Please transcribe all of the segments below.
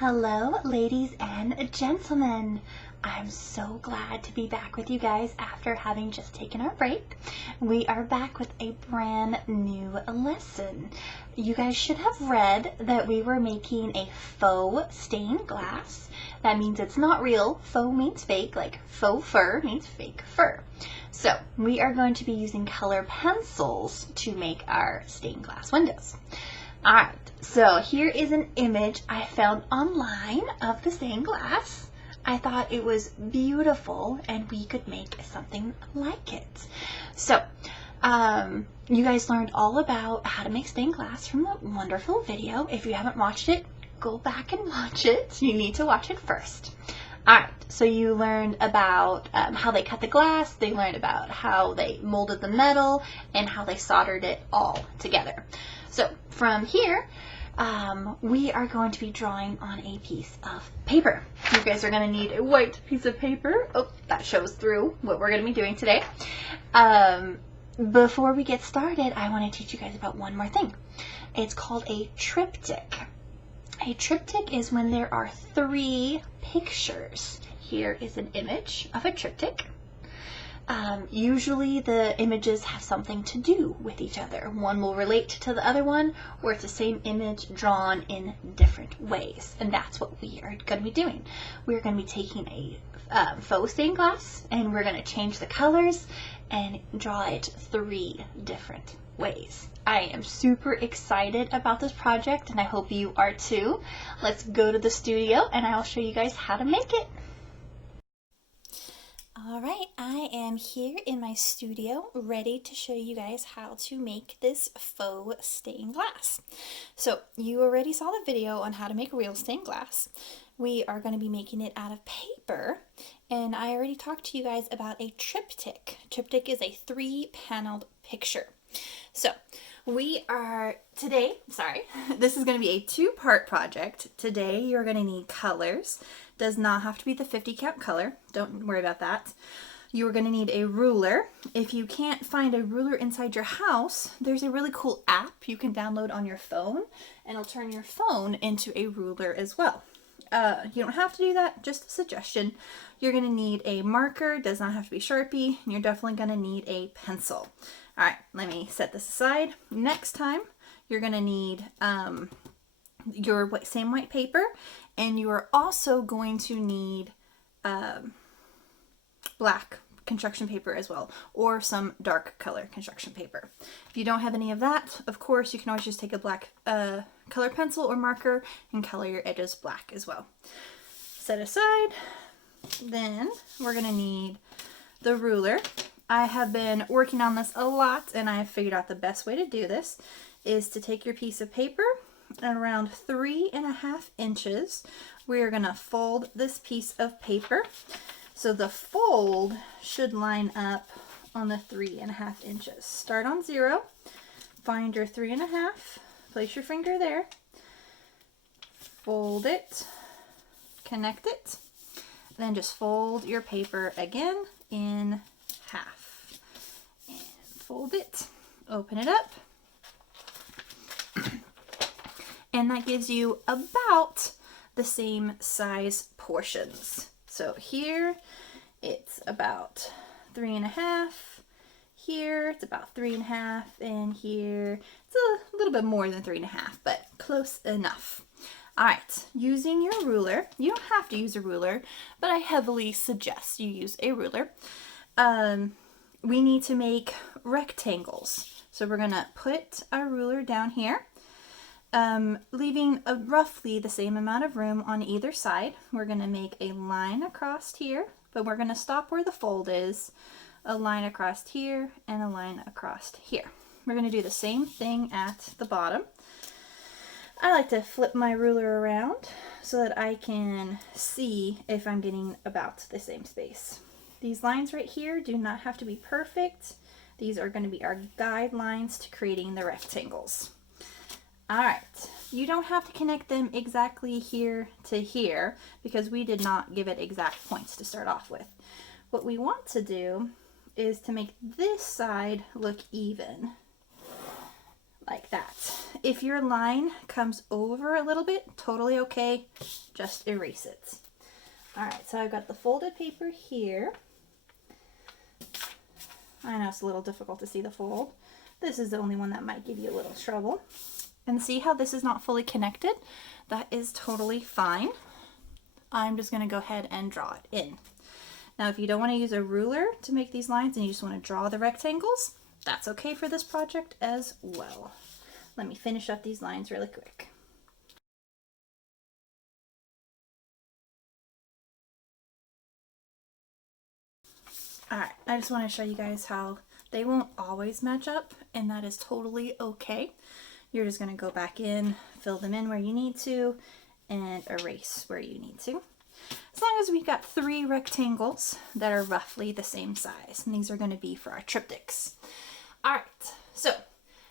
Hello, ladies and gentlemen. I'm so glad to be back with you guys after having just taken our break. We are back with a brand new lesson. You guys should have read that we were making a faux stained glass. That means it's not real. Faux means fake, like faux fur means fake fur. So we are going to be using color pencils to make our stained glass windows. Alright, so here is an image I found online of the stained glass. I thought it was beautiful and we could make something like it. So, you guys learned all about how to make stained glass from the wonderful video. If you haven't watched it, go back and watch it. You need to watch it first. Alright, so you learned about how they cut the glass, they learned about how they molded the metal, and how they soldered it all together. So from here, we are going to be drawing on a piece of paper. You guys are going to need a white piece of paper. Oh, that shows through what we're going to be doing today. Before we get started, I want to teach you guys about one more thing. It's called a triptych. A triptych is when there are 3 pictures. Here is an image of a triptych. Usually the images have something to do with each other. One will relate to the other one, or it's the same image drawn in different ways. And that's what we are going to be doing. We're going to be taking a faux stained glass, and we're going to change the colors and draw it 3 different ways. I am super excited about this project, and I hope you are too. Let's go to the studio, and I'll show you guys how to make it. Alright, I am here in my studio ready to show you guys how to make this faux stained glass. So you already saw the video on how to make real stained glass. We are going to be making it out of paper, and I already talked to you guys about a triptych. Triptych is a 3-paneled picture. So we are today, this is going to be a 2-part project. Today you're going to need colors. Does not have to be the 50 count color. Don't worry about that. You are going to need a ruler. If you can't find a ruler inside your house, there's a really cool app you can download on your phone, and it'll turn your phone into a ruler as well. You don't have to do that, just a suggestion. You're going to need a marker, does not have to be Sharpie, and you're definitely going to need a pencil. Alright, let me set this aside. Next time, you're going to need your same white paper, and you are also going to need black construction paper as well, or some dark color construction paper. If you don't have any of that, of course, you can always just take a black color pencil or marker and color your edges black as well. Set aside. Then we're going to need the ruler. I have been working on this a lot, and I have figured out the best way to do this is to take your piece of paper, and around 3.5 inches, we are going to fold this piece of paper. So the fold should line up on the 3.5 inches. Start on 0, find your 3.5, place your finger there, fold it, connect it, then just fold your paper again in half. And fold it, open it up. And that gives you about the same size portions. So here it's about 3.5, here it's about 3.5, and here it's a little bit more than 3.5, but close enough. Alright, using your ruler, you don't have to use a ruler, but I heavily suggest you use a ruler. We need to make rectangles. So we're going to put our ruler down here. Leaving roughly the same amount of room on either side. We're going to make a line across here, but we're going to stop where the fold is, a line across here, and a line across here. We're going to do the same thing at the bottom. I like to flip my ruler around so that I can see if I'm getting about the same space. These lines right here do not have to be perfect. These are going to be our guidelines to creating the rectangles. Alright, you don't have to connect them exactly here to here because we did not give it exact points to start off with. What we want to do is to make this side look even, like that. If your line comes over a little bit, totally okay, just erase it. All right, so I've got the folded paper here. I know it's a little difficult to see the fold. This is the only one that might give you a little trouble. And see how this is not fully connected? That is totally fine. I'm just gonna go ahead and draw it in. Now, if you don't wanna use a ruler to make these lines and you just wanna draw the rectangles, that's okay for this project as well. Let me finish up these lines really quick. All right, I just want to show you guys how they won't always match up, and that is totally okay. You're just going to go back in, fill them in where you need to, and erase where you need to. As long as we've got 3 rectangles that are roughly the same size, and these are going to be for our triptychs. All right, so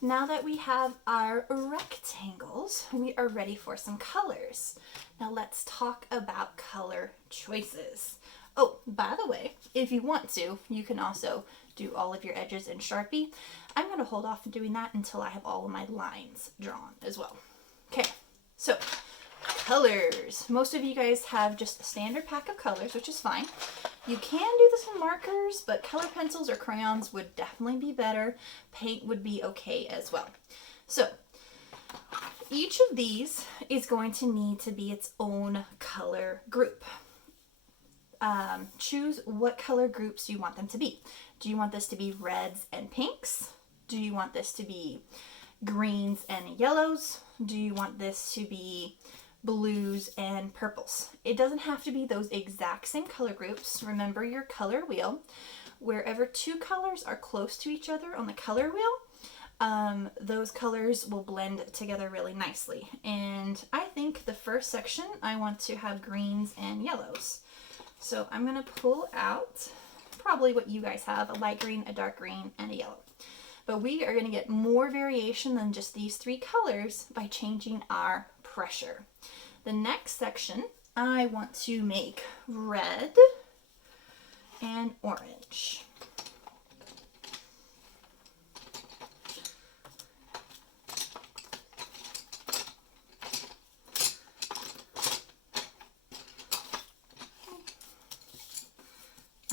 now that we have our rectangles, we are ready for some colors. Now let's talk about color choices. Oh, by the way, if you want to, you can also do all of your edges in Sharpie. I'm going to hold off on doing that until I have all of my lines drawn as well. Okay, so colors. Most of you guys have just a standard pack of colors, which is fine. You can do this with markers, but color pencils or crayons would definitely be better. Paint would be okay as well. So each of these is going to need to be its own color group. Choose what color groups you want them to be. Do you want this to be reds and pinks? Do you want this to be greens and yellows? Do you want this to be blues and purples? It doesn't have to be those exact same color groups. Remember your color wheel. Wherever 2 colors are close to each other on the color wheel, those colors will blend together really nicely. And I think the first section I want to have greens and yellows. So I'm going to pull out probably what you guys have, a light green, a dark green, and a yellow. But we are going to get more variation than just these 3 colors by changing our pressure. The next section, I want to make red and orange.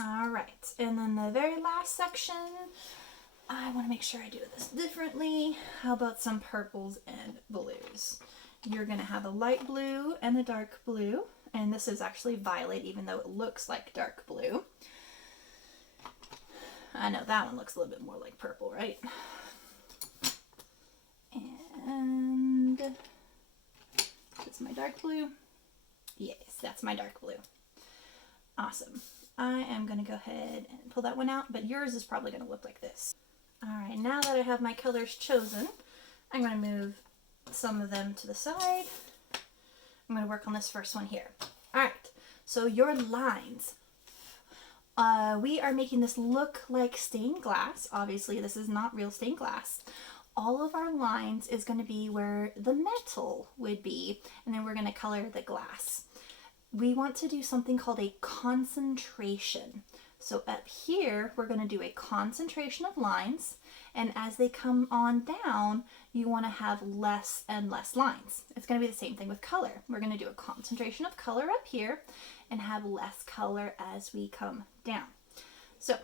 All right, and then the very last section, I want to make sure I do this differently. How about some purples and blues? You're going to have a light blue and a dark blue, and this is actually violet even though it looks like dark blue. I know that one looks a little bit more like purple, right? And that's my dark blue. Yes, that's my dark blue. Awesome. I am going to go ahead and pull that one out, but yours is probably going to look like this. All right, now that I have my colors chosen, I'm going to move some of them to the side. I'm going to work on this first one here. All right, so your lines. We are making this look like stained glass. Obviously, this is not real stained glass. All of our lines is going to be where the metal would be, and then we're going to color the glass. We want to do something called a concentration. So up here, we're going to do a concentration of lines, and as they come on down, you want to have less and less lines. It's going to be the same thing with color. We're going to do a concentration of color up here and have less color as we come down. So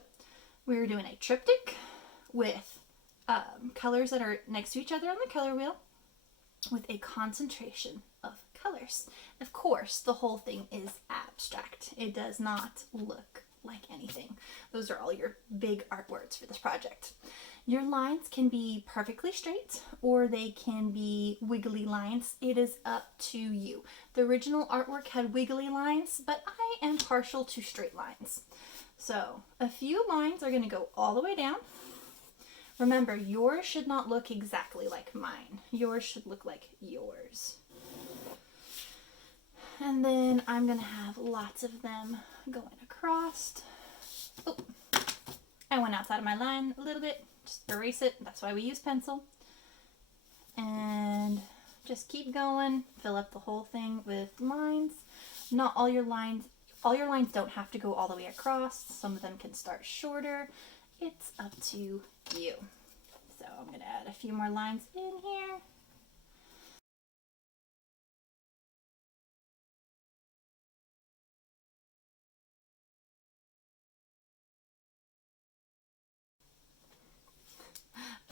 we're doing a triptych with colors that are next to each other on the color wheel with a concentration of colors. Of course, the whole thing is abstract. It does not look like anything. Those are all your big art words for this project. Your lines can be perfectly straight or they can be wiggly lines. It is up to you. The original artwork had wiggly lines, but I am partial to straight lines. So a few lines are going to go all the way down. Remember, yours should not look exactly like mine. Yours should look like yours. And then I'm going to have lots of them going across. Oh, I went outside of my line a little bit. Just erase it. That's why we use pencil. And just keep going. Fill up the whole thing with lines. Not all your lines don't have to go all the way across. Some of them can start shorter. It's up to you. So I'm going to add a few more lines in here.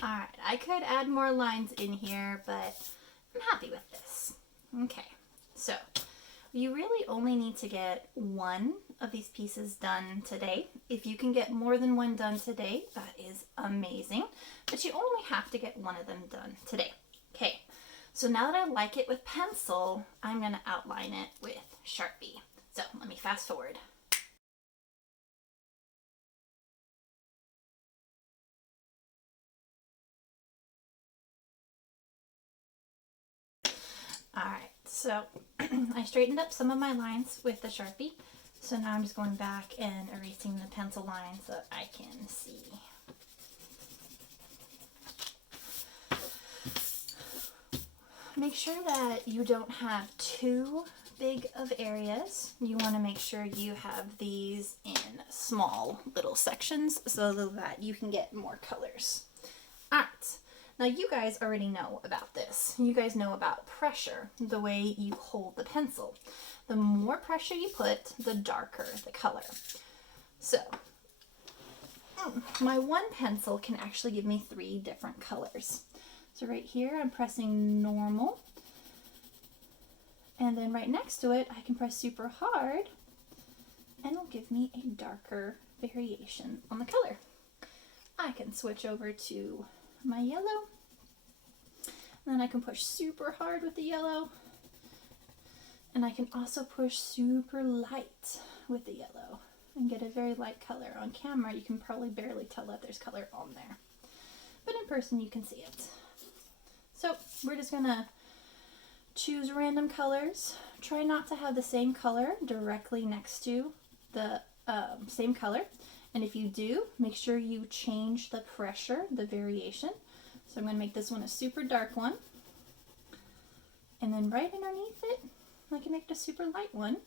Alright, I could add more lines in here, but I'm happy with this. Okay, so you really only need to get one of these pieces done today. If you can get more than one done today, that is amazing, but you only have to get one of them done today. Okay, so now that I like it with pencil, I'm going to outline it with Sharpie. So let me fast forward. Alright, so I straightened up some of my lines with the Sharpie. So now I'm just going back and erasing the pencil lines so that I can see. Make sure that you don't have too big of areas. You want to make sure you have these in small little sections so that you can get more colors. Alright. Now you guys already know about this. You guys know about pressure, the way you hold the pencil. The more pressure you put, the darker the color. So, my one pencil can actually give me 3 different colors. So right here I'm pressing normal, and then right next to it I can press super hard and it'll give me a darker variation on the color. I can switch over to my yellow, and then I can push super hard with the yellow, and I can also push super light with the yellow and get a very light color. On camera you can probably barely tell that there's color on there, but in person you can see it. So we're just gonna choose random colors. Try not to have the same color directly next to the same color. And if you do, make sure you change the pressure, the variation. So I'm going to make this one a super dark one. And then right underneath it, I can make the super light one.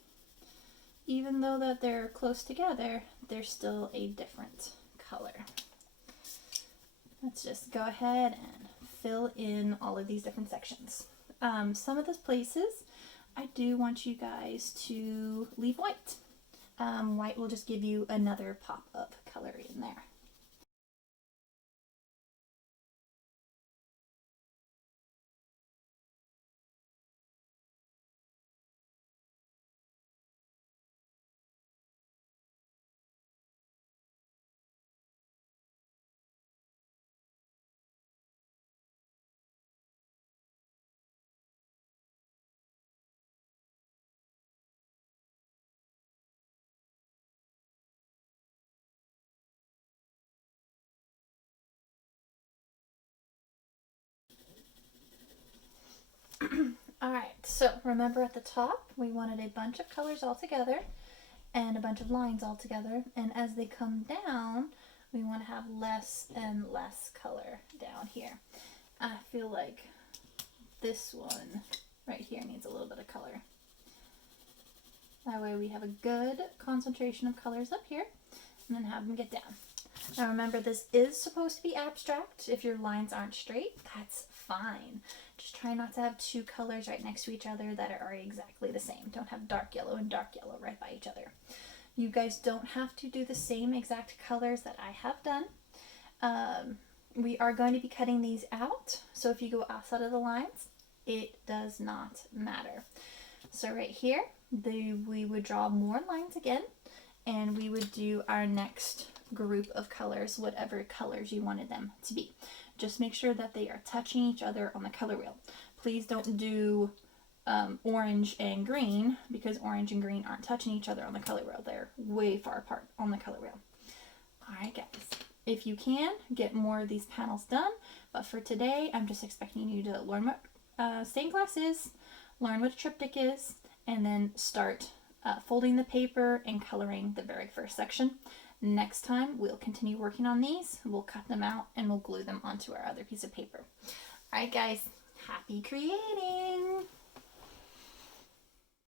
Even though that they're close together, they're still a different color. Let's just go ahead and fill in all of these different sections. Some of those places, I do want you guys to leave white. White will just give you another pop of color in there. Alright, so remember at the top we wanted a bunch of colors all together and a bunch of lines all together, and as they come down we want to have less and less color down here. I feel like this one right here needs a little bit of color. That way we have a good concentration of colors up here and then have them get down. Now remember, this is supposed to be abstract. If your lines aren't straight, that's fine. Just try not to have 2 colors right next to each other that are exactly the same. Don't have dark yellow and dark yellow right by each other. You guys don't have to do the same exact colors that I have done. We are going to be cutting these out, so if you go outside of the lines, it does not matter. So right here, we would draw more lines again, and we would do our next group of colors, whatever colors you wanted them to be. Just make sure that they are touching each other on the color wheel. Please don't do orange and green, because orange and green aren't touching each other on the color wheel. They're way far apart on the color wheel. Alright guys, if you can, get more of these panels done, but for today I'm just expecting you to learn what stained glass is, learn what a triptych is, and then start folding the paper and coloring the very first section. Next time we'll continue working on these, we'll cut them out and we'll glue them onto our other piece of paper. Alright guys, happy creating!